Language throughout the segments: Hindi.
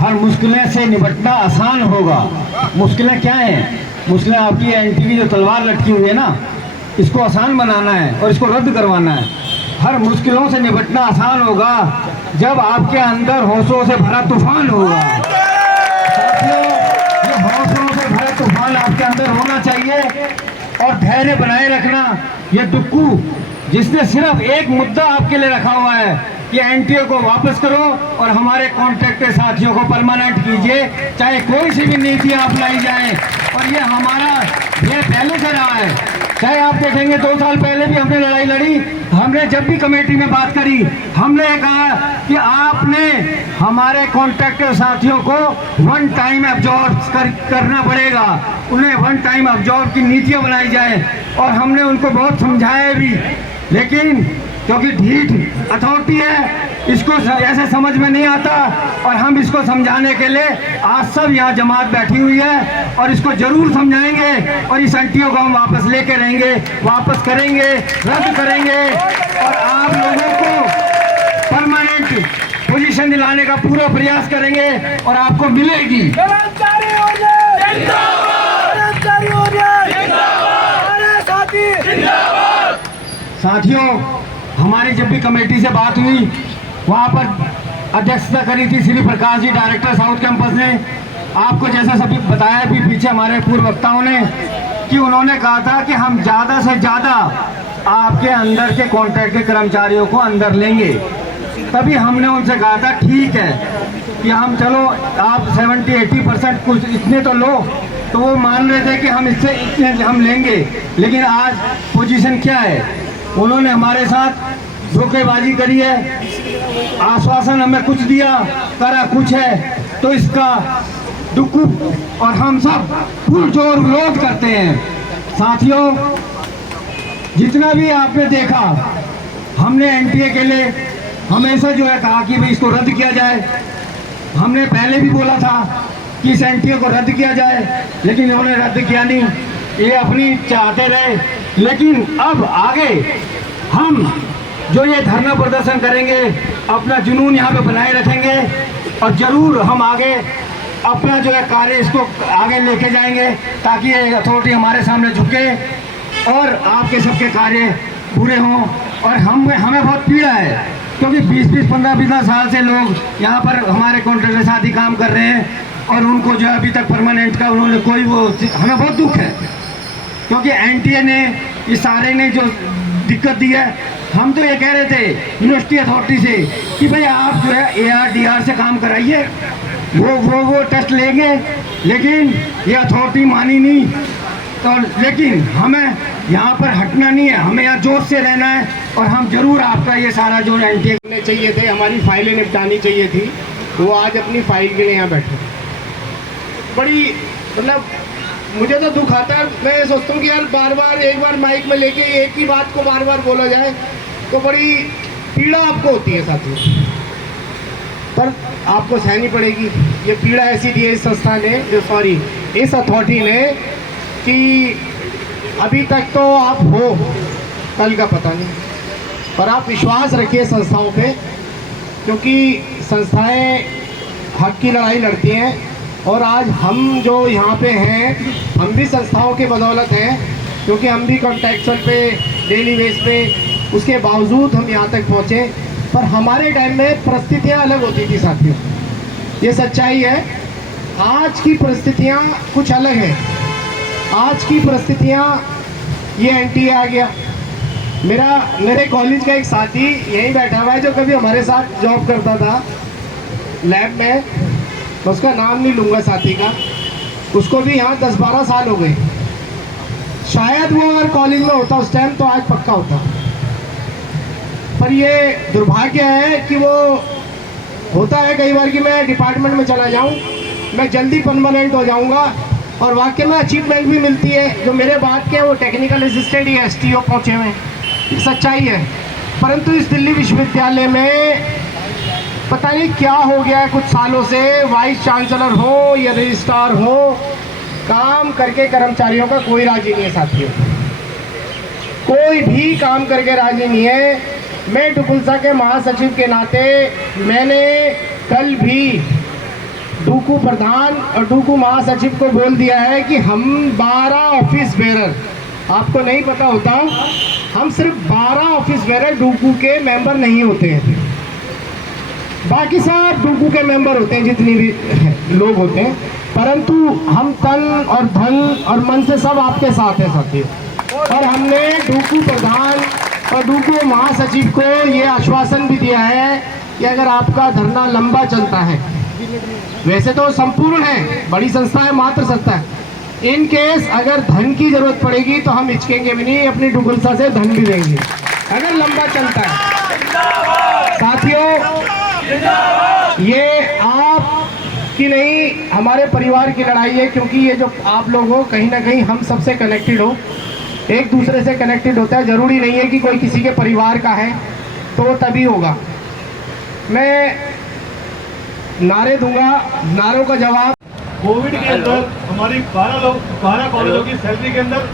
हर मुश्किलें से निपटना आसान होगा। मुश्किलें क्या हैं? मुश्किलें आपकी एंटी की जो तलवार लटकी हुई है ना, इसको आसान बनाना है और इसको रद्द करवाना है। हर मुश्किलों से निपटना आसान होगा जब आपके अंदर हौसलों से भरा तूफान होगा। साथियों, ये हौसलों से भरा तूफान आपके अंदर होना चाहिए और धैर्य बनाए रखना। ये डुक्कू जिसने सिर्फ एक मुद्दा आपके लिए रखा हुआ है कि एनटीए को वापस करो और हमारे कॉन्ट्रैक्टर साथियों को परमानेंट कीजिए, चाहे कोई सी भी नीति आप लाई जाए। और ये हमारा ये पहले से रहा है। चाहे आप देखेंगे 2 साल पहले भी हमने लड़ाई लड़ी। हमने जब भी कमेटी में बात करी, हमने कहा कि आपने हमारे कॉन्ट्रैक्टर साथियों को वन टाइम अब्जॉर्ब करना पड़ेगा, उन्हें वन टाइम अब्जॉर्ब की नीतियाँ बनाई जाए। और हमने उनको बहुत समझाया भी, लेकिन क्योंकि ढीठ अथॉरिटी है, इसको ऐसे समझ में नहीं आता। और हम इसको समझाने के लिए आज सब यहाँ जमात बैठी हुई है और इसको जरूर समझाएंगे और इस एनटीओ को हम वापस लेके रहेंगे, वापस करेंगे, रद्द करेंगे और आप लोगों को परमानेंट पोजीशन दिलाने का पूरा प्रयास करेंगे और आपको मिलेगी। साथियों, हमारी जब भी कमेटी से बात हुई, वहाँ पर अध्यक्षता करी थी Shri Prakash ji, director south campus ने। आपको जैसा सभी बताया भी पीछे हमारे पूर्व वक्ताओं ने कि उन्होंने कहा था कि हम ज़्यादा से ज़्यादा आपके अंदर के कॉन्ट्रैक्ट के कर्मचारियों को अंदर लेंगे। तभी हमने उनसे कहा था ठीक है कि हम चलो आप 70-80% कुछ इतने तो लो। तो वो मान रहे थे कि हम इससे इतने हम लेंगे, लेकिन आज पोजीशन क्या है? उन्होंने हमारे साथ धोखेबाजी करी है, आश्वासन हमें कुछ दिया, करा कुछ है। तो इसका डुक्कू और हम सब पुरजोर विरोध करते हैं। साथियों, जितना भी आपने देखा, हमने एनटीए के लिए हमेशा जो है कहा कि भाई इसको रद्द किया जाए। हमने पहले भी बोला था कि इस एनटीए को रद्द किया जाए, लेकिन इन्होंने रद्द किया नहीं, ये अपनी चाहते रहे। लेकिन अब आगे हम जो ये धरना प्रदर्शन करेंगे, अपना जुनून यहाँ पे बनाए रखेंगे और ज़रूर हम आगे अपना जो है कार्य इसको आगे लेके जाएंगे ताकि ये अथॉरिटी हमारे सामने झुके और आपके सबके कार्य पूरे हों। और हमें बहुत पीड़ा है क्योंकि 20-20, 15-15 साल से लोग यहाँ पर हमारे कॉन्ट्रैक्टर साथ ही काम कर रहे हैं और उनको जो है अभी तक परमानेंट का उन्होंने कोई वो, हमें बहुत दुख है क्योंकि एनटीए ने इस सारे ने जो दिक्कत दी है। हम तो ये कह रहे थे यूनिवर्सिटी अथॉरिटी से कि भाई आप जो है ARDR से काम कराइए, वो टेस्ट लेंगे, लेकिन ये अथॉरिटी मानी नहीं। तो लेकिन हमें यहाँ पर हटना नहीं है, हमें यहाँ जोश से रहना है और हम जरूर आपका ये सारा जो एनटीए करने चाहिए थे, हमारी फाइलें निपटानी चाहिए थी, वो आज अपनी फाइल के लिए यहाँ बैठे। बड़ी मतलब मुझे तो दुख आता है। मैं ये सोचता हूँ कि यार बार बार एक बार माइक में लेके एक ही बात को बार बार बोला जाए तो बड़ी पीड़ा आपको होती है साथियों, पर आपको सहनी पड़ेगी। ये पीड़ा ऐसी दी है इस संस्था ने, इस अथॉरिटी ने, कि अभी तक तो आप हो, कल का पता नहीं, पर आप विश्वास रखिए संस्थाओं पे, क्योंकि संस्थाएं हक की लड़ाई लड़ती हैं। और आज हम जो यहाँ पे हैं, हम भी संस्थाओं के बदौलत हैं, क्योंकि हम भी कॉन्ट्रैक्चुअल पे डेली बेस पे, उसके बावजूद हम यहाँ तक पहुँचे। पर हमारे टाइम में परिस्थितियाँ अलग होती थी साथियों, ये सच्चाई है। आज की परिस्थितियाँ कुछ अलग हैं। आज की परिस्थितियाँ, ये एनटीए आ गया। मेरे कॉलेज का एक साथी यहीं बैठा हुआ है जो कभी हमारे साथ जॉब करता था लैब में, मैं उसका नाम नहीं लूँगा साथी का, उसको भी यहाँ 10-12 साल हो गए। शायद वो अगर कॉलेज में होता उस टाइम तो आज पक्का होता। पर ये दुर्भाग्य है कि वो होता है कई बार कि मैं डिपार्टमेंट में चला जाऊँ, मैं जल्दी परमानेंट हो जाऊँगा और वाकई में अचीवमेंट भी मिलती है। जो मेरे बाद के वो टेक्निकल असिस्टेंट या STO पहुँचे हुए, सच्चाई है। परंतु इस दिल्ली विश्वविद्यालय में पता नहीं क्या हो गया है, कुछ सालों से वाइस चांसलर हो या रजिस्ट्रार हो, काम करके कर्मचारियों का कोई राजी नहीं है साथियों, कोई भी काम करके राजी नहीं है। मैं टुकुलसा के महासचिव के नाते मैंने कल भी डूकू प्रधान और डूकू महासचिव को बोल दिया है कि हम 12 ऑफिस बेरर, आपको नहीं पता होता, हम सिर्फ 12 ऑफिस बेरर डूकू के मेंबर नहीं होते हैं, बाकी सब डूकू के मेंबर होते हैं, जितनी भी लोग होते हैं, परंतु हम तन और धन और मन से सब आपके साथ हैं साथियों। और हमने डूकू प्रधान और डूकू महासचिव को ये आश्वासन भी दिया है कि अगर आपका धरना लंबा चलता है, वैसे तो संपूर्ण है, बड़ी संस्था है, मात्र संस्था है, इन केस अगर धन की जरूरत पड़ेगी तो हम हिचकेंगे भी नहीं, अपनी डुगुलसा से धन भी देंगे अगर लंबा चलता है। साथियों, ये आप की नहीं, हमारे परिवार की लड़ाई है, क्योंकि ये जो आप लोग हो कहीं ना कहीं हम सबसे कनेक्टेड हो, एक दूसरे से कनेक्टेड होता है। जरूरी नहीं है कि कोई किसी के परिवार का है तो वो तभी होगा। मैं नारे दूंगा, नारों का जवाब। कोविड के अंदर हमारी 12 कॉलेजों की सैलरी के अंदर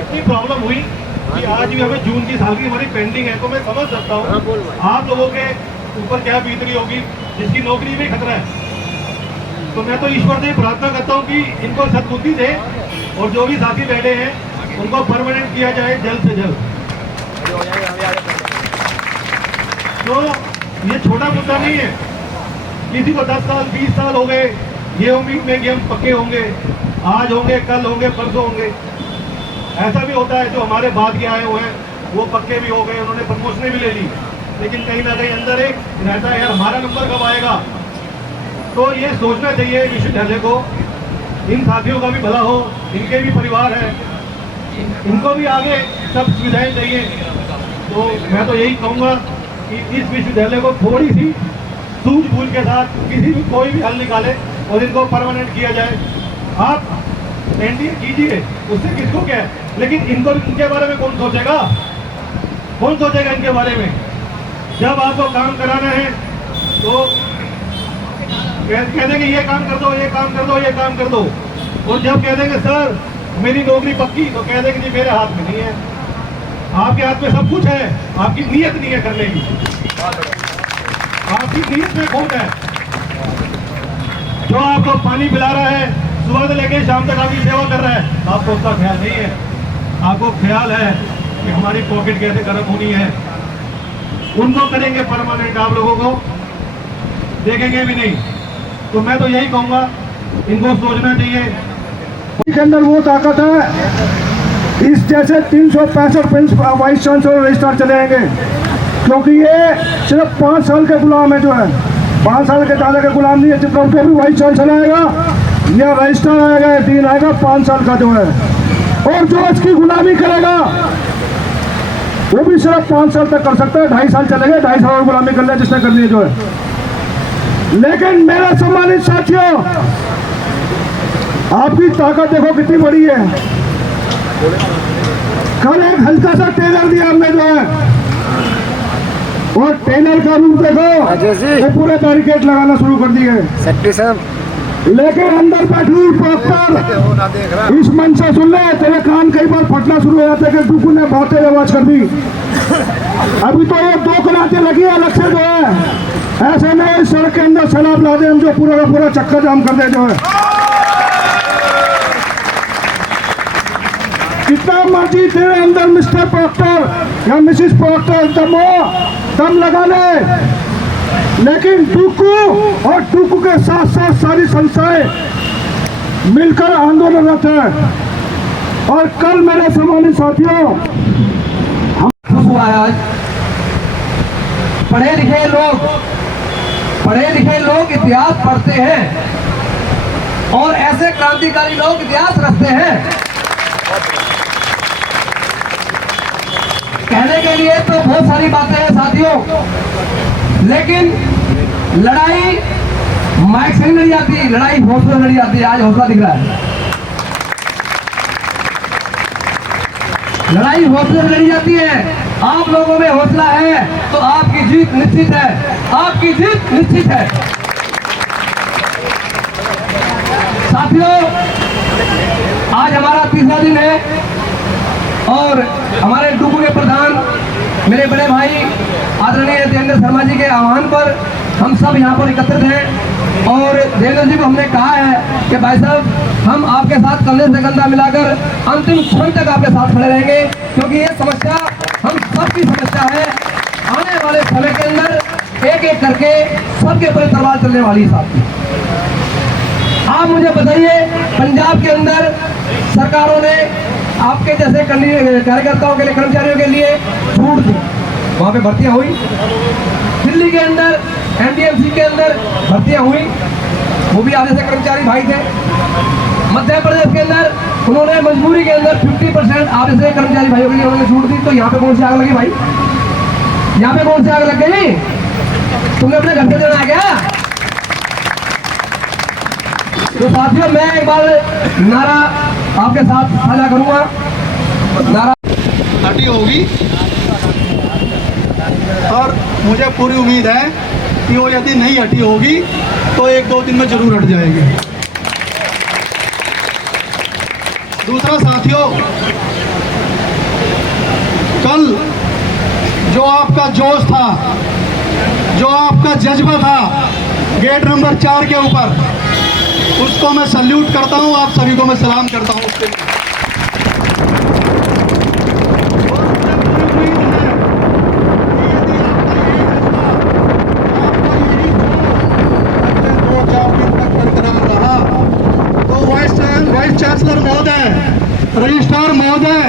इतनी प्रॉब्लम हुई कि आज भी हमें जून की सैलरी हमारी पेंडिंग है। तो मैं समझ सकता हूँ आप लोगों के ऊपर क्या बीत रही होगी, जिसकी नौकरी में खतरा है। तो मैं तो ईश्वर से प्रार्थना करता हूँ कि इनको सद्बुद्धि दे और जो भी साथी बैठे हैं उनको परमानेंट किया जाए जल्द से जल्द। तो ये छोटा मुद्दा नहीं है, किसी को 10 साल 20 साल हो गए ये उम्मीद में कि हम पक्के होंगे, आज होंगे, कल होंगे, परसों होंगे। ऐसा भी होता है जो हमारे बाद के आए हुए हैं वो पक्के भी हो गए, उन्होंने प्रमोशनें भी ले ली, लेकिन कहीं ना कहीं अंदर एक रहता है यार हमारा नंबर कब आएगा। तो ये सोचना चाहिए विश्वविद्यालय को, इन साथियों का भी भला हो, इनके भी परिवार है, इनको भी आगे सब सुविधाएं चाहिए। तो मैं तो यही कहूँगा कि इस विश्वविद्यालय को थोड़ी सी सूझबूझ के साथ किसी भी कोई भी हल निकाले और इनको परमानेंट किया जाए। आप एनडीए कीजिए, उससे किसको क्या है, लेकिन इनको इनके बारे में कौन सोचेगा, कौन सोचेगा इनके बारे में। जब आपको काम कराना है तो कह देंगे ये काम कर दो, ये काम कर दो, ये काम कर दो, और जब कह देंगे सर मेरी नौकरी पक्की, तो कह देंगे जी मेरे हाथ में नहीं है। आपके हाथ में सब कुछ है, आपकी नीयत नहीं है करने की, आपकी नीयत में खोट है। जो आपको पानी पिला रहा है सुबह से लेकर शाम तक आपकी सेवा कर रहा है, आपको उसका ख्याल नहीं है। आपको ख्याल है कि हमारी पॉकेट कैसे गर्म होनी है, उनको करेंगे परमानेंट, आप लोगों को देखेंगे भी नहीं। तो मैं तो यही कहूँगा इनको सोचना चाहिए के अंदर वो ताकत है, इस जैसे 365 वाइस चांसलर रजिस्ट्रार चलेंगे, क्योंकि ये सिर्फ 5 साल के गुलाम है, जो है 5 साल के ज़्यादा के गुलाम नहीं है। जितना उठे भी वाइस चांसलर आएगा या रजिस्ट्रार आएगा, दिन आएगा 5 साल का जो है, और जो इसकी गुलामी करेगा वो भी सिर्फ 5 साल तक कर सकता है। 2.5 साल चलेगा, 2.5 साल और गुलामी कर ले जिसने करनी है जो है। लेकिन मेरा सम्मानित साथियों, आपकी ताकत देखो कितनी बड़ी है। कल एक हल्का सा टेलर दिया हमने जो है, और टेलर का रूप देखो, वो पूरे बैरिकेड लगाना शुरू कर दिए। लेकिन अंदर बैठी प्रॉपर इस मन से सुन ले, तेरे कान कई बार फटना शुरू हो जाते कि डूकू ने बहुत तेज आवाज कर दी। अभी तो ये 2 कलाते लगी है अलग से जो है, ऐसे नहीं सड़क के अंदर सैलाब ला दे हम, जो पूरा का पूरा चक्कर जाम कर दे जो है। जितना मर्जी तेरे अंदर मिस्टर प्रॉक्टर या मिसिस प्रॉक्टर दम लगा ले, लेकिन डूकू और डूकू के साथ साथ सारी संस्थाएं मिलकर आंदोलनरत है। और कल मेरे सम्मानित साथियों, हम हुआ आज पढ़े लिखे लोग इतिहास पढ़ते हैं और ऐसे क्रांतिकारी लोग इतिहास रखते हैं। कहने के लिए तो बहुत सारी बातें हैं साथियों, लेकिन लड़ाई माइक से नहीं लड़ी जाती, लड़ाई हौसला लड़ी जाती है। आज हौसला दिख रहा है, लड़ाई हौसले से लड़ी जाती है। आप लोगों में हौसला है तो आपकी जीत निश्चित है, आपकी जीत निश्चित है। साथियों, आज हमारा 3रा दिन है और हमारे डूकू के प्रधान मेरे बड़े भाई आदरणीय देवेंद्र शर्मा जी के आह्वान पर हम सब यहाँ पर एकत्रित हैं और देवेंद्र जी को हमने कहा है कि भाई साहब हम आपके साथ कंधे से कंधा मिलाकर अंतिम क्षण तक आपके साथ खड़े रहेंगे, क्योंकि ये समस्या हम सबकी समस्या है। आने वाले समय के अंदर एक एक करके सबके ऊपर तलवार चलने वाली है साहब। आप मुझे बताइए, पंजाब के अंदर सरकारों ने आपके जैसे कार्यकर्ताओं के लिए, कर्मचारियों के लिए छूट दी, वहाँ पे भर्तियाँ हुई। दिल्ली के अंदर एमडीएमसी के अंदर भर्तियाँ हुई, वो भी आधे से कर्मचारी भाई थे। मध्य प्रदेश के अंदर उन्होंने मजबूरी के अंदर 50% आधे से कर्मचारी भाइयों के लिए उन्होंने छूट दी। तो यहाँ पे कौन सी आग लगी भाई? यहाँ पे कौन सी आग लग गई? तुमने अपने घर से देना है क्या? तो साथियों, मैं एक बार नारा आपके साथ साझा करूंगा। नारा हटी होगी और मुझे पूरी उम्मीद है कि वो यदि नहीं हटी होगी तो 1-2 दिन में जरूर हट जाएगी। दूसरा साथियों, कल जो आपका जोश था, जो आपका जज्बा था गेट नंबर 4 के ऊपर, उसको मैं सल्यूट करता हूं, आप सभी को मैं सलाम करता हूं उसके लिए। रजिस्ट्रार महोदय,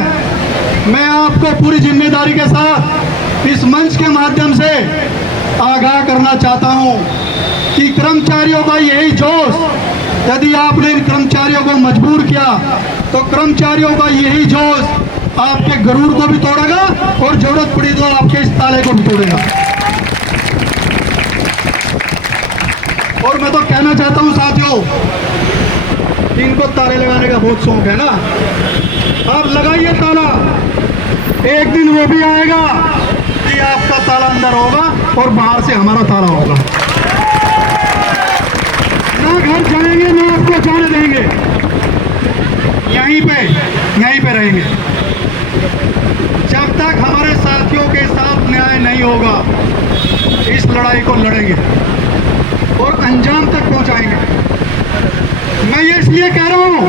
मैं आपको पूरी जिम्मेदारी के साथ इस मंच के माध्यम से आगाह करना चाहता हूं कि कर्मचारियों का यही जोश, यदि आपने इन कर्मचारियों को मजबूर किया तो कर्मचारियों का यही जोश आपके गरूर को भी तोड़ेगा और जरूरत पड़ी तो आपके इस ताले को भी तोड़ेगा। और मैं तो कहना चाहता हूं साथियों, इनको ताले लगाने का बहुत शौक है ना, आप लगाइए ताला। एक दिन वो भी आएगा कि आपका ताला अंदर होगा और बाहर से हमारा ताला होगा। ना घर जाएंगे ना आपको जाने देंगे, यहीं पे रहेंगे जब तक हमारे साथियों के साथ न्याय नहीं होगा। इस लड़ाई को लड़ेंगे और अंजाम तक पहुंचाएंगे। मैं ये इसलिए कह रहा हूं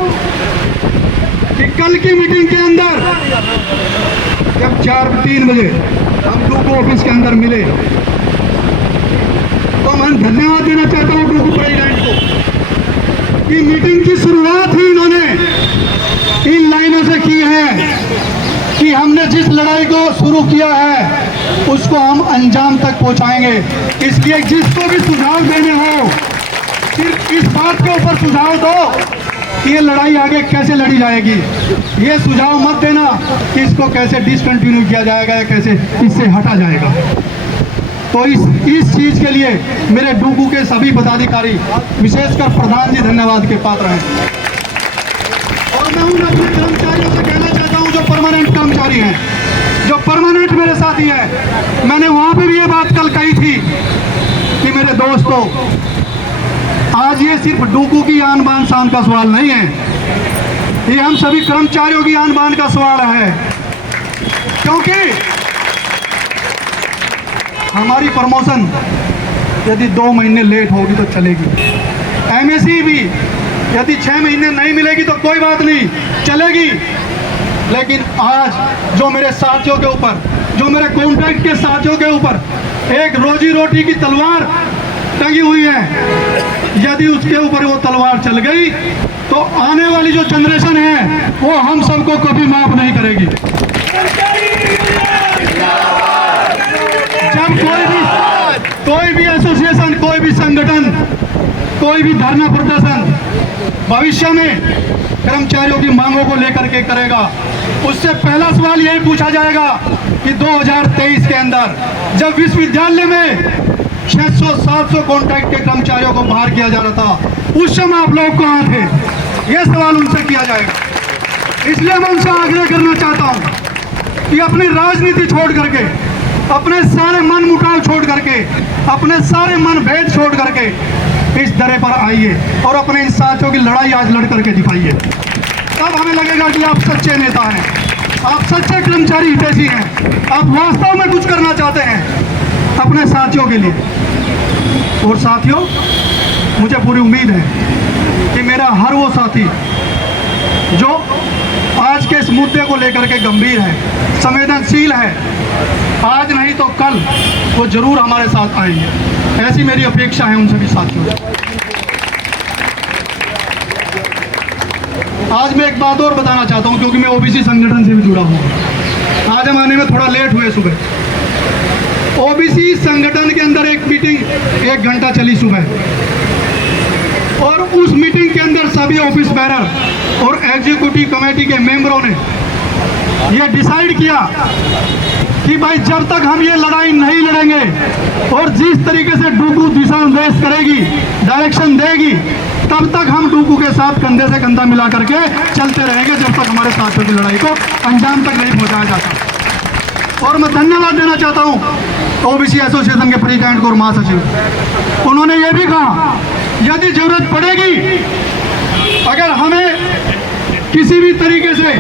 कि कल की मीटिंग के अंदर जब 3 बजे हम डूको ऑफिस के अंदर मिले तो मैं धन्यवाद देना चाहता हूं डूको प्रेसिडेंट को कि मीटिंग की शुरुआत ही इन्होंने इन लाइनों से की है कि हमने जिस लड़ाई को शुरू किया है उसको हम अंजाम तक पहुंचाएंगे। इसलिए जिसको भी सुझाव देने हो, सिर्फ इस बात के ऊपर सुझाव दो कि ये लड़ाई आगे कैसे लड़ी जाएगी। ये सुझाव मत देना कि इसको कैसे डिसकंटिन्यू किया जाएगा या कैसे इससे हटा जाएगा। तो इस चीज के लिए मेरे डूकू के सभी पदाधिकारी, विशेषकर प्रधान जी, धन्यवाद के पात्र हैं। और मैं उन अपने कर्मचारियों से कहना चाहता हूं जो परमानेंट कर्मचारी हैं, जो परमानेंट मेरे साथी हैं, मैंने वहां पे भी ये बात कल कही थी कि मेरे दोस्तों, आज ये सिर्फ डूकू की आन बान शान का सवाल नहीं है, ये हम सभी कर्मचारियों की आन बान का सवाल है। क्योंकि हमारी प्रमोशन यदि 2 महीने लेट होगी तो चलेगी, एमएससी भी यदि 6 महीने नहीं मिलेगी तो कोई बात नहीं, चलेगी। लेकिन आज जो मेरे साथियों के ऊपर, जो मेरे कॉन्ट्रैक्ट के साथियों के ऊपर एक रोजी रोटी की तलवार टंगी हुई है, यदि उसके ऊपर वो तलवार चल गई तो आने वाली जो जनरेशन है वो हम सबको कभी माफ नहीं करेगी। जब कोई भी एसोसिएशन, कोई भी संगठन, कोई भी धरना प्रदर्शन भविष्य में कर्मचारियों की मांगों को लेकर के करेगा, उससे पहला सवाल यही पूछा जाएगा कि 2023 के अंदर जब विश्वविद्यालय में 600-700 कॉन्ट्रैक्ट के कर्मचारियों को बाहर किया जा रहा था, उस समय आप लोग कहाँ थे? यह सवाल उनसे किया जाएगा। इसलिए मैं उनसे आग्रह करना चाहता हूँ कि अपनी राजनीति छोड़ करके, अपने सारे मन मुटाव छोड़ करके, अपने सारे मन भेद छोड़ करके इस दरे पर आइए और अपने इन साथियों की लड़ाई आज लड़ करके दिखाइए। तब हमें लगेगा कि आप सच्चे नेता हैं, आप सच्चे कर्मचारी हितैषी हैं, आप वास्तव में कुछ करना चाहते हैं अपने साथियों के लिए। और साथियों, मुझे पूरी उम्मीद है कि मेरा हर वो साथी जो आज के इस मुद्दे को लेकर के गंभीर है, संवेदनशील है, आज नहीं तो कल वो जरूर हमारे साथ आएंगे। ऐसी मेरी अपेक्षा है उन सभी साथियों से। आज मैं एक बात और बताना चाहता हूं, क्योंकि मैं ओबीसी संगठन से भी जुड़ा हूं। आज हम आने में थोड़ा लेट हुए सुबह। ओबीसी संगठन के अंदर एक मीटिंग 1 घंटा चली सुबह, और उस मीटिंग के अंदर सभी ऑफिस बेरर और एग्जीक्यूटिव कमेटी के मेंबरों ने ये डिसाइड किया कि भाई जब तक हम ये लड़ाई नहीं लड़ेंगे और जिस तरीके से डूकू दिशा निर्देश करेगी, डायरेक्शन देगी, तब तक हम डूकू के साथ कंधे से कंधा मिला करके चलते रहेंगे, जब तक हमारे साथियों की लड़ाई को अंजाम तक नहीं पहुंचाया जाता। और मैं धन्यवाद देना चाहता हूं ओबीसी एसोसिएशन के प्रेसिडेंट और महासचिव। उन्होंने ये भी कहा यदि जरूरत पड़ेगी, अगर हमें किसी भी तरीके से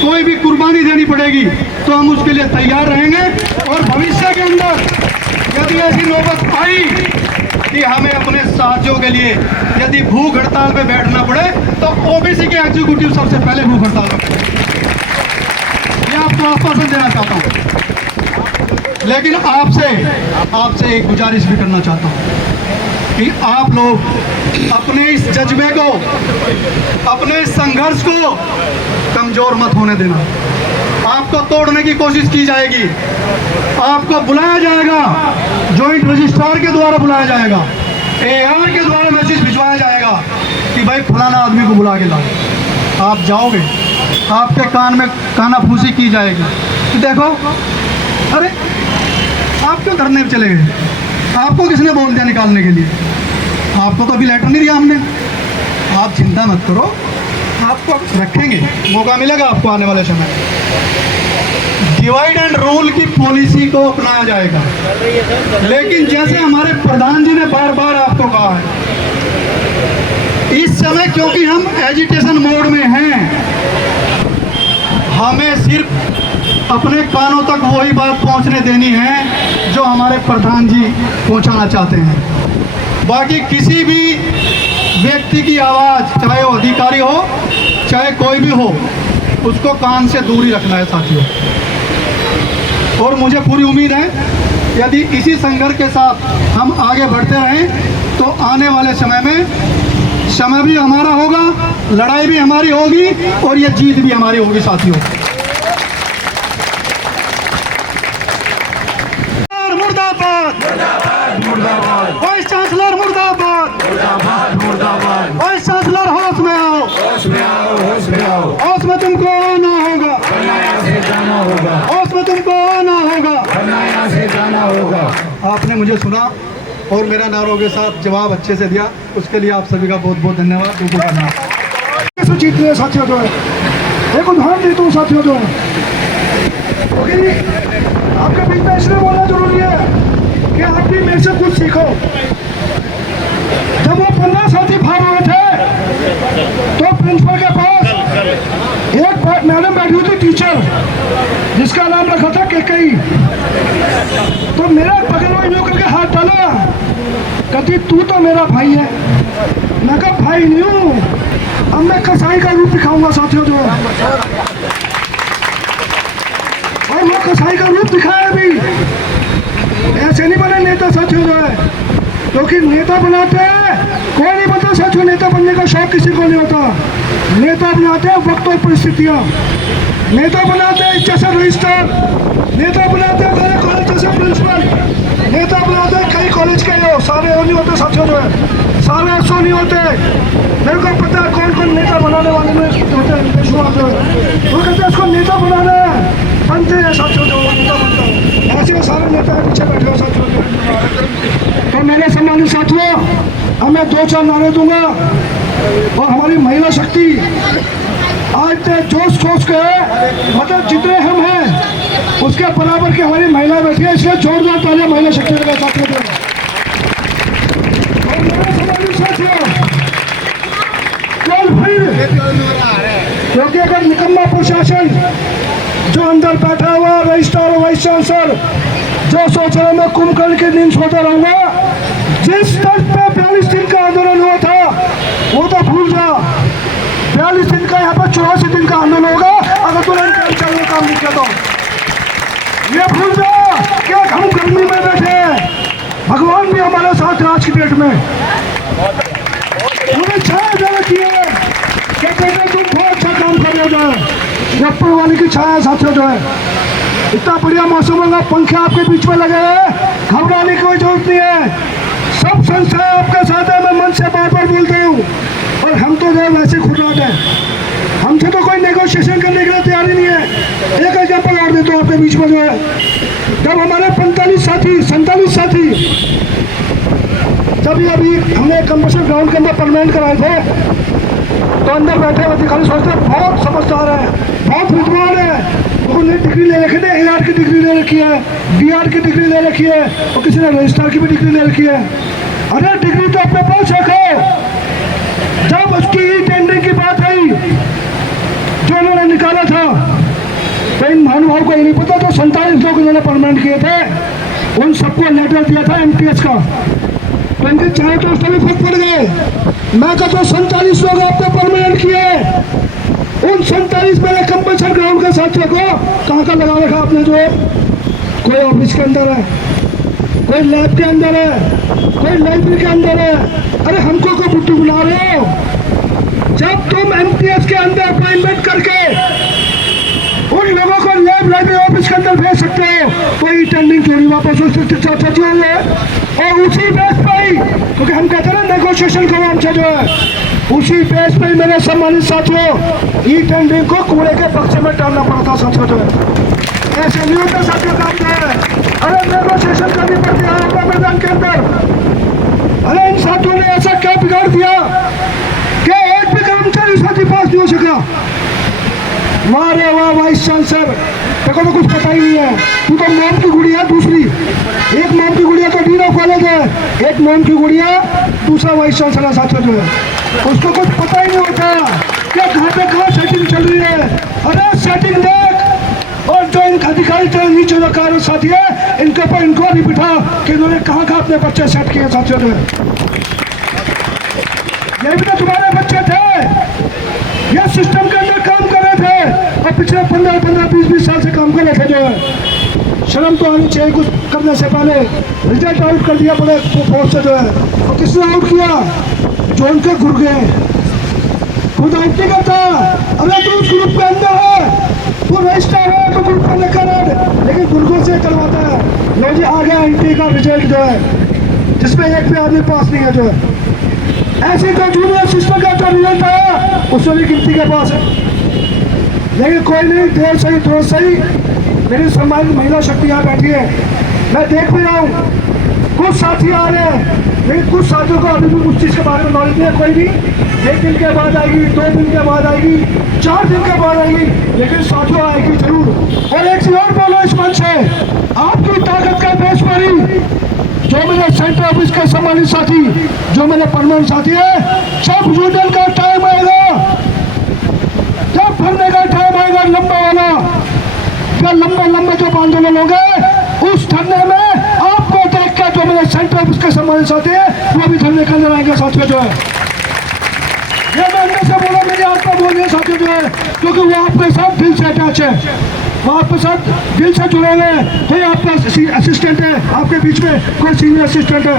कोई भी कुर्बानी देनी पड़ेगी तो हम उसके लिए तैयार रहेंगे। और भविष्य के अंदर यदि ऐसी नौबत आई कि हमें अपने साथियों के लिए यदि भूख हड़ताल पे बैठना पड़े तो ओबीसी के एग्जीक्यूटिव सबसे पहले भूख हड़ताल पे बैठेंगे। ये आपको आश्वासन देना चाहता हूँ। लेकिन आपसे एक गुजारिश भी करना चाहता हूँ कि आप लोग अपने इस जज्बे को, अपने इस संघर्ष को कमजोर मत होने देना। आपको तोड़ने की कोशिश की जाएगी, आपको बुलाया जाएगा, जॉइंट रजिस्ट्रार के द्वारा बुलाया जाएगा, AR के द्वारा मैसेज भिजवाया जाएगा कि भाई फलाना आदमी को बुला के लाओ। आप जाओगे, आपके कान में कानाफूसी की जाएगी कि देखो, अरे आप क्यों धरने पे चले गए, आपको किसने बोल दिया निकालने के लिए, आपको तो अभी लेटर नहीं दिया हमने। आप चिंता मत करो, आपको रखेंगे, मौका मिलेगा आपको आने वाले समय। डिवाइड एंड रूल की पॉलिसी को अपनाया जाएगा। लेकिन जैसे हमारे प्रधान जी ने बार बार आपको कहा है, इस समय क्योंकि हम एजिटेशन मोड में हैं, हमें सिर्फ अपने कानों तक वही बात पहुंचने देनी है जो हमारे प्रधान जी पहुंचाना चाहते हैं। बाकी किसी भी व्यक्ति की आवाज़, चाहे वो अधिकारी हो चाहे कोई भी हो, उसको कान से दूर ही रखना है साथियों। और मुझे पूरी उम्मीद है यदि इसी संघर्ष के साथ हम आगे बढ़ते रहें तो आने वाले समय भी हमारा होगा, लड़ाई भी हमारी होगी और ये जीत भी हमारी होगी साथियों। वाइस चांसलर मुर्दाबाद, वाइस चांसलर होश में आओ, होश में तुमको आना होगा, होश में तुमको आना होगा। आपने मुझे सुना और मेरा नारों के साथ जवाब अच्छे से दिया, उसके लिए आप सभी का बहुत बहुत धन्यवाद। जीतने साथियों जो है, एक उदाहरण देता हूँ साथियों जो है, क्योंकि आपके बीच में इसलिए बोलना जरूरी है कि आप भी मेरे से कुछ सीखो। जब वो 15 साथी भाग रहे थे तो प्रिंसिपल के पास एक मैडम बैठी हुई थी, टीचर, जिसका नाम रखा था केकई। तो मेरा बगल में यूं करके हाथ डाला, कहती तू तो मेरा भाई है। मैं कहा भाई नहीं हूँ, अब मैं कसाई का रूप दिखाऊंगा साथियों जो है। और वो कसाई का रूप दिखाया अभी। ऐसे नहीं बने नेता साथियों जो है, क्योंकि नेता बनाते हैं कोई नहीं बनता साथियों। नेता बनने का शौक किसी को नहीं होता। नेता बनाते हैं वक्त और परिस्थितियाँ, नेता बनाते हैं जैसे रजिस्ट्रार, नेता बनाते हैं मेरे कॉलेज जैसे प्रिंसिपल, नेता बनाते हैं कई कॉलेज के हो, सारे नहीं होते साथियों जो है, सारे ऐसो नहीं होते। मेरे को पता है कौन कौन नेता बनाने वाले में होते हैं, वो कहते हैं उसको नेता बनाना है, बनते हैं साथियों जो नेता बनता है। ऐसे सारे नेता पीछे बैठे हो साथियों। तो मेरे सम्मानित साथियों, अब मैं 2-4 नारे दूंगा और हमारी महिला शक्ति आज तक जोश खोज के, मतलब जितने हम हैं उसके बराबर की हमारी महिला बैठी है, इसलिए जोरदार तालियां महिला शक्ति के साथियों को। और मेरे सम्मानित साथियों, कल फिर, क्योंकि अगर निकम्मा प्रशासन जो अंदर बैठा हुआ रजिस्ट्रार और वाइस चांसलर जो सोच रहे मैं कुंभकर्ण के दिन सोता रहूंगा, जिस तर्ज पे 42 दिन का आंदोलन हुआ था वो तो भूल जा। 42 दिन का यहाँ पर 84 दिन का आंदोलन होगा अगर तुरंत कर्मचारियों काम नहीं किया तो। ये भूल जा कि हम गर्मी में बैठे हैं, भगवान भी हमारे साथ है आज की डेट में। उन्हें छाया देना चाहिए कि बेटे तुम बहुत अच्छा काम कर रहे हो। ऊपर वाले की छाया साथियों जो है, इतना बढ़िया मौसम होगा, पंखे आपके बीच में लगे हैं, घबराने की कोई जरूरत नहीं है। सब संस्थाएं आपके साथ है, मैं मन से बार बार बोलता हूँ। और हम तो जो है वैसे खुर्राट है, हमसे तो कोई नेगोशिएशन करने के लिए तैयार ही नहीं है। एक एग्जाम्पल और देता हूँ आपके बीच में जो है, जब हमारे 47 साथी जब ये अभी हमने कंबेशन ग्राउंड के अंदर परमानेंट कराए थे, तो अंदर बैठे अधिकारी सोचते हैं बहुत समझदार है, बहुत विद्वान है, उन्होंने डिग्री ले रखी है, AR की डिग्री ले रखी है, DR की डिग्री ले रखी है, और किसी ने रजिस्ट्रार की भी डिग्री ले रखी है। अरे डिग्री तो अपने पास रखो। जब उसकी टेंडरिंग की बात आई जो उन्होंने निकाला था, तो इन महानुभाव को ये नहीं पता तो 47 लोग उन्होंने परमानेंट किए थे, उन सबको लेटर दिया था MTS का, तो इनके चाहे तो उसमें भी फर्क पड़ गए। मैं कहता हूँ 47 लोग आपने परमानेंट किए, उन 47 मेरे कंपल्सन ग्राउंड के साथियों को कहाँ का लगा रखा आपने? जो कोई ऑफिस के अंदर है, कोई लैब के अंदर है, कोई लाइब्रेरी के अंदर है। अरे हमको को बुद्धू बुला रहे हो? जब तुम MTS के अंदर अपॉइंटमेंट करके उन लोगों को लैब लाइब्रेरी ऑफिस के अंदर भेज सकते हो, कोई टेंडिंग चोरी वापस हो सकती है। और उसी बेस पर ही, क्योंकि हम कहते हैं ना नेगोशिएशन करो हमसे जो है, उसी बेस पर मेरे सम्मानित साथियों ई टेंडरिंग को कूड़े के बक्से में डालना पड़ा था साथियों जो है। ऐसे नहीं होता साथियों काम जो है। अरे नेगोशिएशन करनी पड़ती है आपका मैदान के अंदर। अरे इन साथियों ने ऐसा क्या बिगाड़ दिया कि एक भी कर्मचारी साथी पास नहीं हो सका। वाह रे वाह वाइस चांसलर, देखो तो कुछ पता ही नहीं है। तू तो मोम की गुड़िया दूसरी, एक मोम की गुड़िया तो डीन ऑफ कॉलेज है, एक मोम की गुड़िया दूसरा वाइस चांसलर साथियों जो है, उसको कुछ पता ही नहीं होता कि कहाँ पे कहाँ सेटिंग चल रही है। अरे सेटिंग देख, और जो इन अधिकारी जो नीचे जो कार्य साथी है इनके ऊपर इनको नहीं बिठा कि इन्होंने कहाँ कहाँ अपने बच्चे सेट किए साथियों जो है। ये भी तो तुम्हारे बच्चे थे, ये सिस्टम के अंदर काम कर रहे थे और पिछले 15, 20 साल से काम कर रहे थे जो है। शर्म तो आनी चाहिए, कुछ करने से पहले रिजल्ट आउट कर दिया बड़े फोर्स से जो है। और किसने आउट किया? जो उनके गुर्गे, खुद आउट नहीं करता। अरे तू उस ग्रुप के अंदर है, तू रजिस्टर है तो ग्रुप का लेकर, लेकिन गुर्गों से करवाता है। लो जी आ गया NT का रिजल्ट जो है, जिसमें एक भी आदमी पास नहीं है जो है। ऐसे तो जूनियर सिस्टर का जो रिजल्ट आया उसमें भी गिनती के पास है। लेकिन कोई नहीं, देर सही दूर सही, मेरी सम्मानित महिला शक्ति यहाँ बैठी है, मैं देख भी रहा हूँ। कुछ साथी आ रहे हैं लेकिन कुछ साथियों को अभी भी उस चीज़ के बारे में नॉलेज नहीं है। कोई भी 1 दिन के बाद आएगी, 2 दिन के बाद आएगी, 4 दिन के बाद आएगी, लेकिन साथियों आएगी जरूर। और एक चीज और बोलो इस मंच से, आपकी ताकत का बेस पर ही जो मेरे सेंटर ऑफिस के सम्मानित साथी, जो मेरे परमानेंट साथी है, जब यूनियन का टाइम आएगा, जब भरने का टाइम आएगा लंबा वाला, या लंबे जो आंदोलन होंगे उस धरने में आपको देख कर जो मेरे सेंटर ऑफिस के सम्मानित साथी है वो भी धरने के अंदर आएंगे साथियों जो है। ये मैं अंदर से बोला, मेरी आत्मा बोल रही है साथियों जो है, क्योंकि वो आपके साथ दिल से अटैच है, वो आपके साथ दिल से जुड़े हुए हैं। कोई आपका असिस्टेंट है, आपके बीच में कोई सीनियर असिस्टेंट है,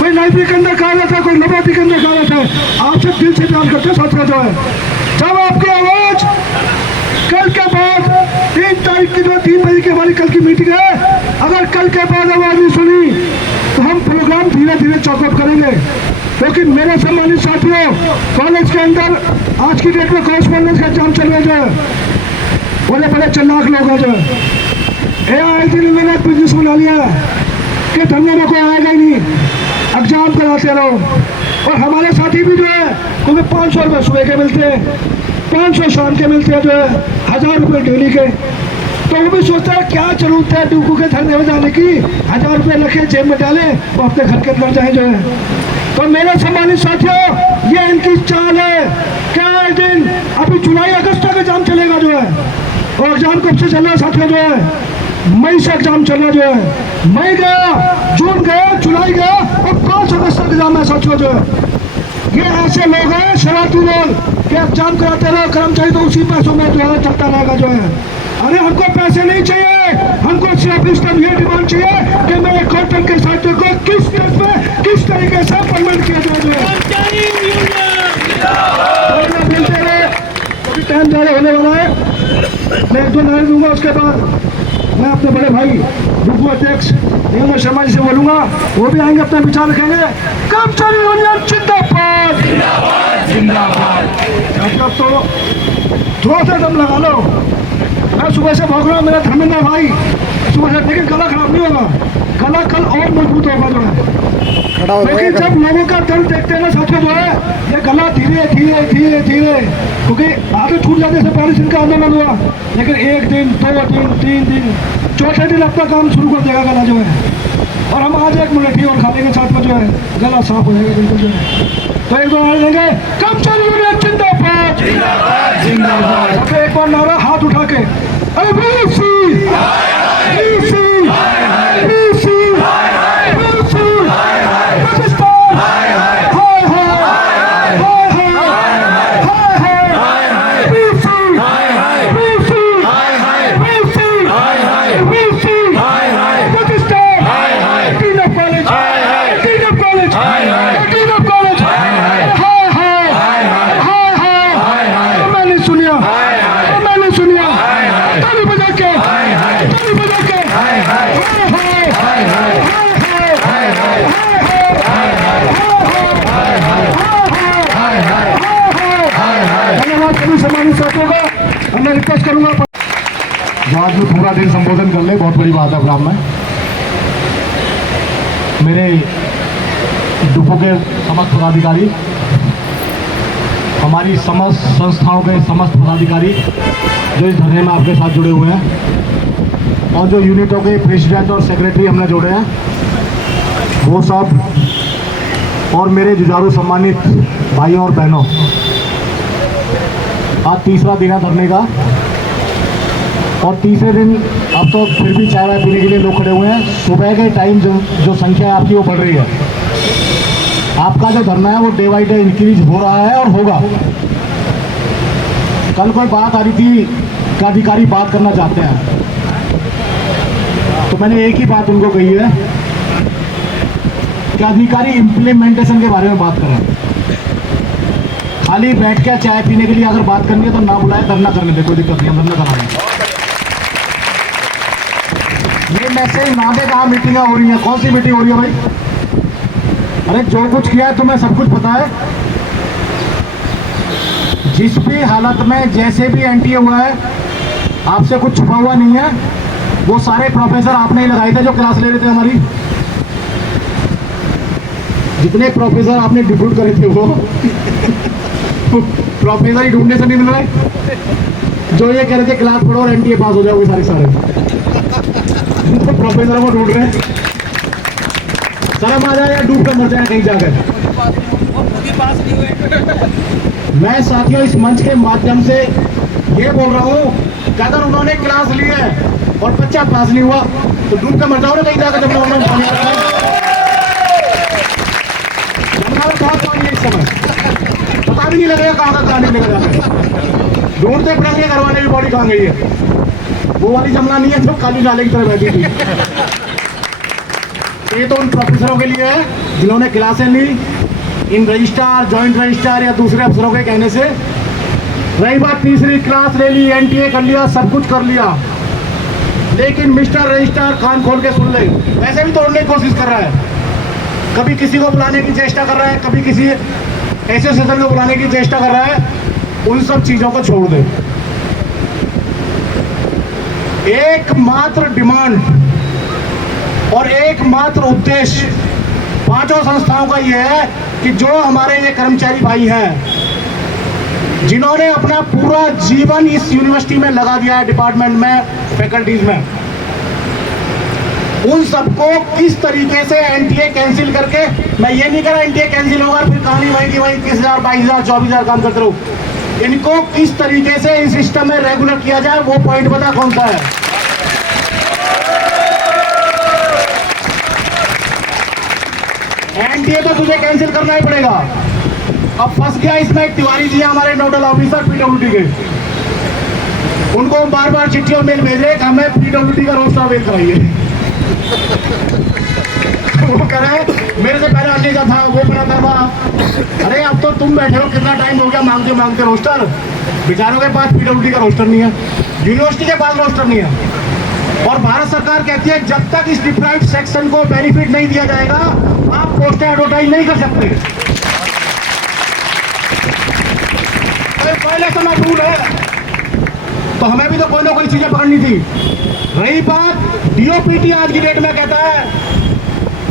कोई लाइब्रेरी के अंदर कार्यरत है, कोई लेबोरेटरी के अंदर कार्यरत है, आपसे दिल से प्यार करते हैं साथियों जो है। जब आपकी आवाज कल के बाद 3 तारीख की जो 3 बजे की हमारी कल की मीटिंग है, अगर कल के बाद आवाज नहीं सुनी तो हम प्रोग्राम धीरे धीरे चौकअप करेंगे। क्योंकि मेरे सम्मानित साथियों, कॉलेज के अंदर आज की डेट में कॉरेस्पॉन्डेंस का एग्जाम चल रहा है, बड़े बड़े चलाक लोग हैं जो AIT ने मैंने बिजनेस बना लिया कि धंधे में कोई आएगा ही नहीं, एग्जाम कराते रहो। और हमारे साथी भी जो है उन्हें 500 रुपये सुबह के मिलते हैं, 500 शाम के मिलते हैं जो है, 1000 रुपये डेली के। तो वो भी सोचता है क्या जरूरत है डूबू के धरने में जाने की, 1000 रुपये रखे जेब में डाले वो अपने घर के अंदर जाए जो है। तो मेरे सम्मानित साथियों, ये इनकी चाल है। क्या दिन अभी जुलाई अगस्त तक एग्जाम चलेगा जो है, और एग्जाम कब से चल रहा है साथियों जो है, मई से एग्जाम चलना जो है, मई गया, जून गया, जुलाई गया और 5 अगस्त तक एग्जाम है। सोचो जो है ये ऐसे लोग हैं शरारती लोग कि एग्जाम कराते रहो कर्मचारी, तो उसी पैसों में जो है चलता रहेगा जो है। अरे हमको पैसे नहीं चाहिए, हमको सिर्फ इसका ये डिमांड चाहिए कि मेरे कॉन्ट्रैक्ट के साथियों को किस स्टेज पे किस तरीके से परमानेंट किया जाए। मिलते रहे, अभी टाइम ज़्यादा होने वाला है, मैं 1-2 नारे दूंगा, उसके बाद मैं अपने बड़े भाई डुपू अध्यक्ष हेमंत शर्मा जी से बोलूंगा, वो भी आएंगे, अपना विचार रखेंगे। कर्मचारी यूनियन जिंदाबाद जिंदाबाद। अब तो थोड़ा सा दम लगा लो, मैं सुबह से भोग रहा हूँ, मेरा धर्मेंद्र भाई सुबह से, लेकिन गला खराब नहीं होगा, गला कल और मजबूत होगा जो है। लेकिन जब लोगों का दर्द देखते हैं ना साथियों जो है, ये गला धीरे धीरे धीरे धीरे, क्योंकि आगे छूट जाने से 40 दिन का आंदोलन हुआ, लेकिन 1 दिन 2 दिन 3 दिन 4थे दिन अपना काम शुरू कर देगा गला जो है। और हम आज 1 मुलेठी और खा लेंगे साथ में जो है, गला साफ हो जाएगा बिल्कुल जो है। तो एक बार लेंगे कर्मचारी यूनियन जिंदाबाद जिंदाबाद। एक बार नारा हाथ उठा के, मैं रिक्वेस्ट करूंगा जो आज में पूरा दिन संबोधन कर ले, बहुत बड़ी बात है प्रोग्राम में। मेरे डुपू के समस्त पदाधिकारी, हमारी समस्त संस्थाओं के समस्त पदाधिकारी जो इस धरने में आपके साथ जुड़े हुए हैं, और जो यूनिटों के प्रेसिडेंट और सेक्रेटरी हमने जोड़े हैं वो सब, और मेरे जुझारू सम्मानित भाइयों और बहनों, आज तीसरा दिन है धरने का, और तीसरे दिन अब तो फिर भी चाय वाय पीने के लिए लोग खड़े हुए हैं। सुबह के टाइम जो संख्या है आपकी वो बढ़ रही है। आपका जो धरना है वो डे बाई डे इंक्रीज हो रहा है और होगा। कल कोई बात आ रही थी कि अधिकारी बात करना चाहते हैं, तो मैंने एक ही बात उनको कही है कि अधिकारी इम्प्लीमेंटेशन के बारे में बात करें। खाली बैठ के चाय पीने के लिए अगर बात करनी है तो ना बुलाए, धरना करने दे, कोई दिक्कत नहीं, धरना कराएंगे। ये मैसेज ना दे कहाँ मीटिंगें हो रही हैं, कौन सी मीटिंग हो रही है भाई? अरे जो कुछ किया है तुम्हें सब कुछ पता है। जिस भी हालत में जैसे भी एनटीए हुआ है, आपसे कुछ छुपा हुआ नहीं है। वो सारे प्रोफेसर आपने ही लगाए थे जो क्लास ले रहे थे हमारी। जितने प्रोफेसर आपने डिप्यूट करे थे वो प्रोफेसर ही ढूंढने से नहीं मिल रहे, जो ये कह रहे थे क्लास पढ़ो और एनटीए पास हो जाओगे सारे तो प्रोफेसरों को ढूंढ रहे हैं। शर्म आ जाए या डूब कर मर जाए कहीं जाकर। मैं साथियों इस मंच के माध्यम से ये बोल रहा हूँ कि अगर उन्होंने क्लास ली है और बच्चा पास नहीं हुआ तो डूब कर मर जाओ ना कहीं जाकर। जब उन्होंने बहुत पानी है इस समय, पता भी नहीं लगेगा कहाँ का कहाँ निकलेगा जाकर। ढूंढते पड़ेंगे घर वाले की बॉडी कहाँ गई है। वो वाली जमना नहीं है जो काली नाले की तरह बैठी थी। ये तो उन प्रोफेसरों के लिए है जिन्होंने क्लासें ली इन रजिस्ट्रार, जॉइंट रजिस्ट्रार या दूसरे अफसरों के कहने से। रही बात तीसरी, क्लास ले ली, एनटीए कर लिया, सब कुछ कर लिया, लेकिन मिस्टर रजिस्ट्रार कान खोल के सुन ले, वैसे भी तोड़ने की कोशिश कर रहा है। कभी किसी को बुलाने की चेष्टा कर रहा है, कभी किसी एसोसिएशन को बुलाने की चेष्टा कर रहा है। उन सब चीजों को छोड़ दे। एकमात्र डिमांड और एकमात्र उद्देश्य पांचों संस्थाओं का यह है कि जो हमारे ये कर्मचारी भाई हैं जिन्होंने अपना पूरा जीवन इस यूनिवर्सिटी में लगा दिया है, डिपार्टमेंट में, फैकल्टीज में, उन सबको किस तरीके से एनटीए कैंसिल करके, मैं ये नहीं कह रहा एनटीए कैंसिल होगा फिर कहानी वहीं की वहीं 30,000, 22,000, 24,000 काम करते रहो। इनको किस तरीके से इस सिस्टम में रेगुलर किया जाए वो पॉइंट बता कौन सा है। एनटीए तो तुझे कैंसिल करना ही पड़ेगा। अब फंस गया इसमें एक तिवारी जी हमारे नोडल ऑफिसर पीडब्ल्यूडी के, उनको हम बार बार चिट्ठी और मेल भेज रहे कि हमें पीडब्ल्यूडी का रोस्टर अवेल कराइए। वो कह रहे हैं मेरे से पहले आने का था, वो बनाता था। अरे अब तो तुम बैठे हो, कितना टाइम हो गया मांगते मांगते रोस्टर। बेचारों के पास पीडब्ल्यूडी का रोस्टर नहीं है, यूनिवर्सिटी के पास रोस्टर नहीं है, और भारत सरकार कहती है जब तक इस डिप्राइव्ड सेक्शन को बेनिफिट नहीं दिया जाएगा आप पोस्टर एडवर्टाइज नहीं कर सकते। पहले समय रूल है, तो हमें भी तो कोई ना कोई चीजें पकड़नी थी। रही बात डीओपीटी आज की डेट में कहता है,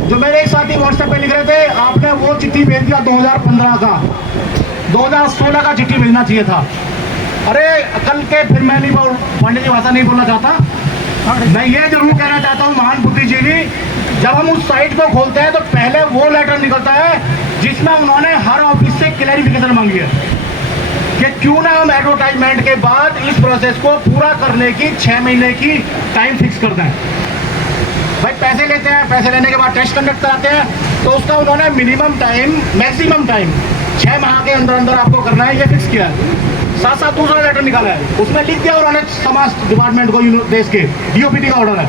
जो मेरे एक साथी व्हाट्सएप पे लिख रहे थे आपने वो चिट्ठी भेज दिया 2015 का, 2016 का चिट्ठी भेजना चाहिए था। अरे कल के फिर मैं नहीं पंडित जी भाषा नहीं बोलना चाहता, मैं ये जरूर कहना चाहता हूँ महान बुद्धिजीवी, जब हम उस साइट को खोलते हैं तो पहले वो लेटर निकलता है जिसमें उन्होंने हर ऑफिस से क्लैरिफिकेशन मांगी है कि क्यों ना हम एडवर्टाइजमेंट के बाद इस प्रोसेस को पूरा करने की 6 महीने की टाइम फिक्स कर दें। भाई पैसे लेते हैं, पैसे लेने के बाद टेस्ट कंडक्ट कराते हैं, तो उसका उन्होंने मिनिमम टाइम मैक्सिमम टाइम 6 माह के अंदर अंदर आपको करना है, ये फिक्स किया है। साथ साथ दूसरा लेटर निकाला है, उसमें लिख दिया उन्होंने समाज डिपार्टमेंट को, देश के डीओपीटी का ऑर्डर है,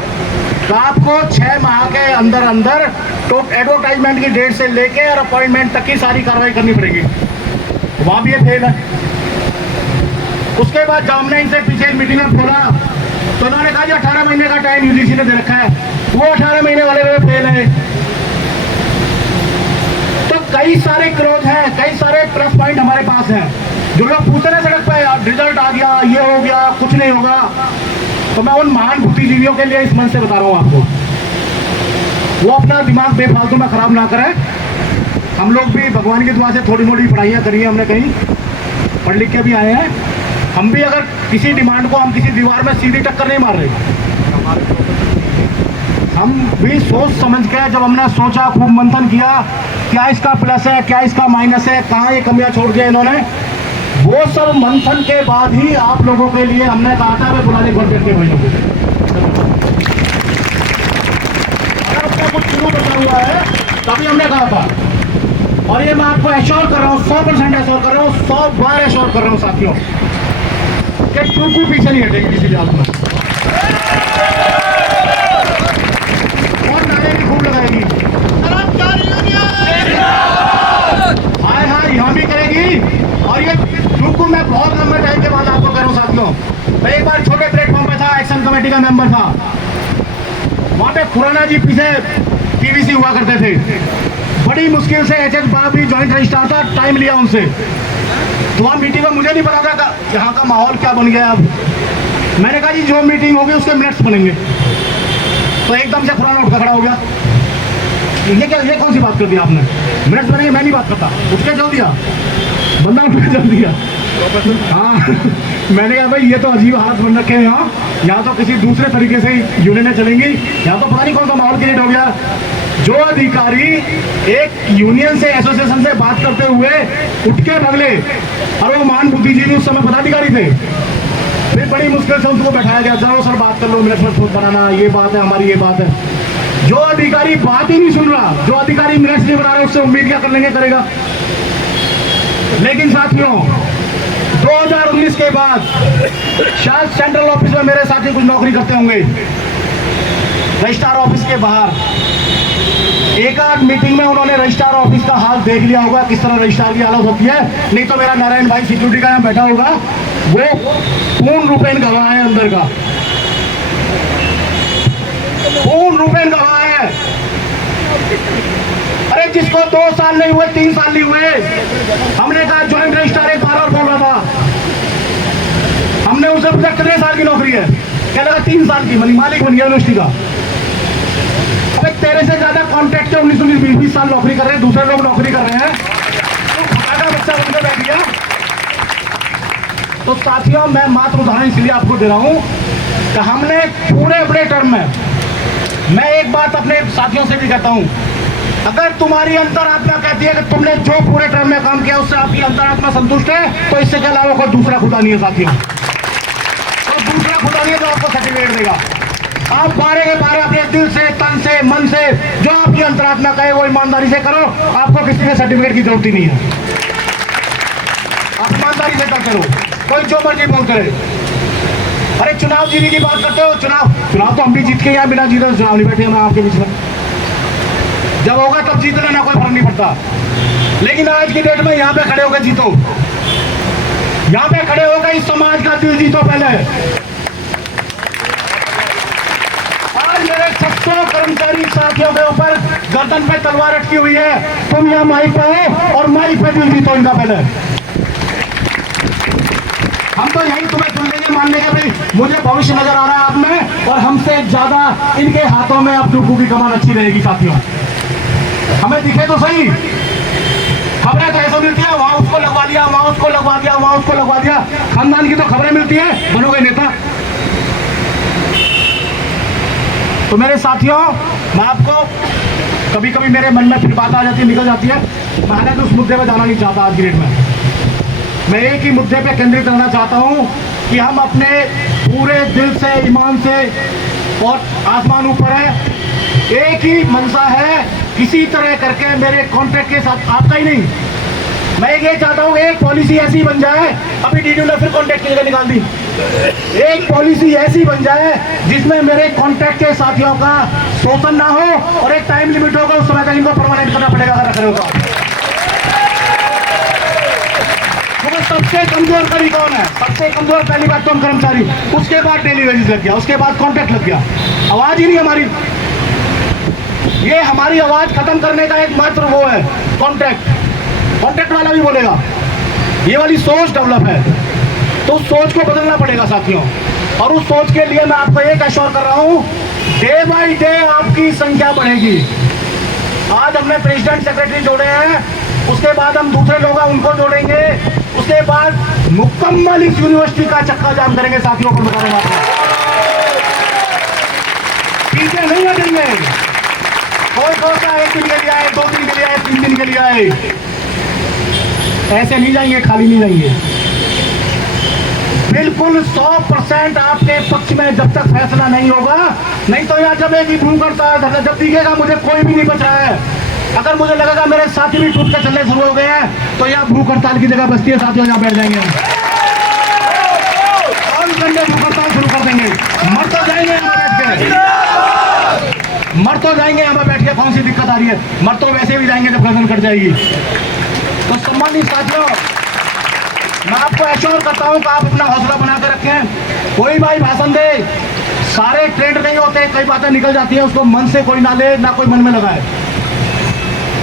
तो आपको 6 माह के अंदर अंदर तो एडवर्टाइजमेंट की डेट से लेके और अपॉइंटमेंट तक की सारी कार्रवाई करनी पड़ेगी। वहाँ भी ये फेल है। उसके बाद जब हमने इनसे पीछे मीटिंग में बोला तो उन्होंने कहा जी 18 महीने का टाइम यूजीसी ने दे रखा है, वो 18 महीने वाले में फेल है। तो कई सारे क्रोध हैं, कई सारे प्लस पॉइंट हमारे पास हैं। जो लोग पूछते हैं सड़क पे रिजल्ट आ गया, ये हो गया, कुछ नहीं होगा, तो मैं उन महान बुद्धिजीवियों के लिए इस मन से बता रहा हूँ आपको, वो अपना दिमाग बेफालतू में खराब ना करें। हम लोग भी भगवान की दुआ से थोड़ी मोटी पढ़ाइयाँ करी है हमने, कहीं पढ़ लिख के भी आए हैं। हम भी अगर किसी डिमांड को हम किसी दीवार में सीधी टक्कर नहीं मार रहे, हम भी सोच समझ के, जब हमने सोचा, खूब मंथन किया क्या इसका प्लस है, क्या इसका माइनस है, कहाँ ये कमियां छोड़ दिया इन्होंने, वो सब मंथन के बाद ही आप लोगों के लिए हमने कहा था वे बुलाने गवर्नमेंट के भाइयों को। अगर उसका कुछ शुरू बचा हुआ है तभी हमने कहा था, और ये मैं आपको एश्योर कर रहा हूँ, 100% एश्योर कर रहा हूँ, 100 बार एश्योर कर रहा हूँ साथियों, कि टूकू पीछे नहीं हटेगी किसी भी हालत में, और नारे की खूब लगाएगी, हाय हाय यहाँ भी करेगी। और ये टूकू मैं बहुत लंबे टाइम के बाद आपको कह रहा हूँ साथियों, मैं एक बार छोटे प्लेटफॉर्म पे था, एक्शन कमेटी का मेंबर था, वहाँ पे खुराना जी पीछे पीवीसी हुआ करते थे, बड़ी मुश्किल से एचएस बाबरी ज्वाइंट रजिस्ट्रार था, टाइम लिया उनसे, तो वहाँ मीटिंग में मुझे नहीं पता था यहाँ का माहौल क्या बन गया। अब मैंने कहा जी जो मीटिंग होगी उसके मिनट्स बनेंगे, तो एकदम से खुराना उठकर खड़ा हो गया, ये क्या, ये कौन सी बात कर दी आपने, मिनट्स बनेंगे, मैं नहीं बात करता, उठ के चल दिया बंदा, उठ के चल दिया। हाँ मैंने कहा भाई ये तो अजीब हालत बन रखे हैं यहाँ तो किसी दूसरे तरीके से यूनियनें चलेंगी, यहाँ तो पता नहीं कौन सा माहौल क्रिएट हो गया। जो अधिकारी एक यूनियन से, एसोसिएशन से बात करते हुए उठ के भगले, और वो महान बुद्धिजीवी उस समय पदाधिकारी थे, फिर बड़ी मुश्किल से उनको बैठाया गया, चलो सर बात कर लो, मिनट में बनाना, ये बात है हमारी, ये बात है। जो अधिकारी बात ही नहीं सुन रहा, जो अधिकारी मिनट्स नहीं बना रहा, उससे उम्मीद क्या कर लेंगे, करेगा। लेकिन साथियों 2019 के बाद शायद सेंट्रल ऑफिस में मेरे साथी कुछ नौकरी करते होंगे, रजिस्ट्रार ऑफिस के बाहर एक आध मीटिंग में उन्होंने रजिस्ट्रार ऑफिस का हाल देख लिया होगा, किस तरह रजिस्ट्रार की हालत होती है। नहीं तो मेरा नारायण भाई सिक्योरिटी का यहाँ बैठा होगा, वो पूर्ण रूपेण गवाह है, अंदर का पूर्ण रूपेण गवाह है। अरे जिसको 2 साल नहीं हुए, 3 साल नहीं हुए, हमने कहा ज्वाइंट रजिस्ट्रार एक बार और बोल रहा था, हमने उसे पूछा कितने साल की नौकरी है, क्या लगा 3 साल की, मालिक बन गया यूनिवर्सिटी का। अबे तेरे से ज्यादा कॉन्ट्रैक्ट है, 19-20 साल नौकरी कर रहे हैं, दूसरे लोग नौकरी कर रहे हैं, तो फटाका बच्चा बनकर बैठ गया। तो साथियों मैं मात्र उदाहरण इसलिए आपको दे रहा हूं कि हमने पूरे अपने टर्म में, मैं एक बात अपने साथियों से भी कहता हूं, अगर तुम्हारी अंतरात्मा कहती है कि तुमने जो पूरे टर्म में काम किया उससे आपकी अंतरात्मा संतुष्ट है, तो इससे के अलावा कोई दूसरा खुदा नहीं है साथियों, तो दूसरा खुदा नहीं है जो आपको सर्टिफिकेट देगा। आप बारे के बारे अपने दिल से, तन से, मन से जो आपकी अंतरात्मा कहे वो ईमानदारी से करो। आपको किसी के सर्टिफिकेट की जरूरत ही नहीं है। आप ईमानदारी से करते रहो, कोई जो मर्जी बोलते रहे। अरे चुनाव जीतने की बात करते हो, चुनाव तो हम भी जीत के यहाँ, बिना जीते चुनाव नहीं बैठे हम आपके बीच में। जब होगा तब जीत लेना, कोई फर्क नहीं पड़ता। लेकिन आज की डेट में यहाँ पे खड़े होकर जीतो, यहाँ पे खड़े होकर इस समाज का दिल जीतो पहले। आज मेरे 600 कर्मचारी साथियों के ऊपर गर्दन पे तलवार अटकी हुई है। तुम यहाँ माइक पे हो और माइक पे दिल जीतो इनका पहले। हम तो यही तुम्हें सुन लेंगे, मान लेंगे भाई मुझे भविष्य नजर आ रहा है आप में, और हमसे ज्यादा इनके हाथों में अब डुब्बू की कमान अच्छी रहेगी साथियों। हमें दिखे तो सही, खबरें तो ऐसे मिलती है, वहां उसको लगवा दिया, वहां उसको लगवा दिया, वहां उसको लगवा दिया। खानदान की तो खबरें मिलती है, बनोगे नेता। तो मेरे साथियों, मैं आपको कभी कभी मेरे मन में फिर बात आ जाती है, निकल जाती है। मैं हालांकि उस मुद्दे पे जाना नहीं चाहता आज की डेट में। मैं एक ही मुद्दे पे केंद्रित रहना चाहता हूं कि हम अपने पूरे दिल से, ईमान से, और आसमान ऊपर है, एक ही मंशा है, किसी तरह करके मेरे कॉन्ट्रैक्ट के साथ, आपका ही नहीं, मैं ये चाहता हूँ एक पॉलिसी ऐसी बन जाए, अभी डीडीयू ने फिर कॉन्ट्रैक्ट की जगह निकाल दी, एक पॉलिसी ऐसी बन जाए जिसमें मेरे कॉन्ट्रैक्ट के साथियों का शोषण ना हो, और एक टाइम लिमिट होगा, उस समय तक इनको परमानेंट करना पड़ेगा अगर रखने होगा। तो सबसे कमजोर कड़ी कौन है? सबसे कमजोर पहली बात तो हम कर्मचारी, उसके बाद डेली वेजेस लग गया, उसके बाद कॉन्ट्रैक्ट लग गया। आवाज ही नहीं हमारी, ये हमारी आवाज खत्म करने का एक मात्र वो है कॉन्ट्रैक्ट वाला भी बोलेगा। ये वाली सोच डेवलप है, तो उस सोच को बदलना पड़ेगा साथियों। और उस सोच के लिए मैं आपको एक एश्योर कर रहा हूं, डे बाय डे आपकी संख्या बढ़ेगी। आज हमने प्रेसिडेंट सेक्रेटरी जोड़े हैं, उसके बाद हम दूसरे लोग हैं उनको जोड़ेंगे, उसके बाद मुकम्मल इस यूनिवर्सिटी का चक्का जाम करेंगे साथियों को बता रहे हैं। पीछे नहीं हटेंगे, कोई सोचता है 1 दिन के लिए आए, 2 दिन के लिए आए, 3 दिन के लिए आए, ऐसे नहीं जाएंगे, खाली नहीं जाएंगे। बिल्कुल 100% आपके पक्ष में जब तक फैसला नहीं होगा, नहीं तो यहाँ जब एक ही भूख करता है, जब दिखेगा मुझे कोई भी नहीं बच रहा है, अगर मुझे लगेगा मेरे साथी भी टूट कर चलने शुरू हो गए हैं, तो यहाँ भूख हड़ताल की जगह बचती है साथियों, यहाँ बैठ जाएंगे, और भूख हड़ताल शुरू कर देंगे। मर तो जाएंगे यहाँ बैठ के, मर तो जाएंगे यहाँ बैठ के, कौन सी दिक्कत आ रही है? मर तो वैसे भी जाएंगे जब गर्दन कट जाएगी। तो सम्मानित साथियों, मैं आपको एश्योर करता हूं कि आप अपना हौसला बना कर रखें। कोई भाई भाषण दे, सारे ट्रेंड नहीं होते, कई बातें निकल जाती हैं, उसको मन से कोई ना ले, ना कोई मन में लगाए।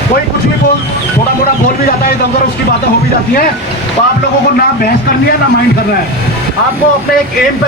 कोई कुछ भी बोल, थोड़ा मोड़ा बोल भी जाता है, इधर उधर उसकी बातें हो भी जाती हैं। तो आप लोगों को ना बहस करनी है, ना माइंड करना है, आपको अपने एक एम पे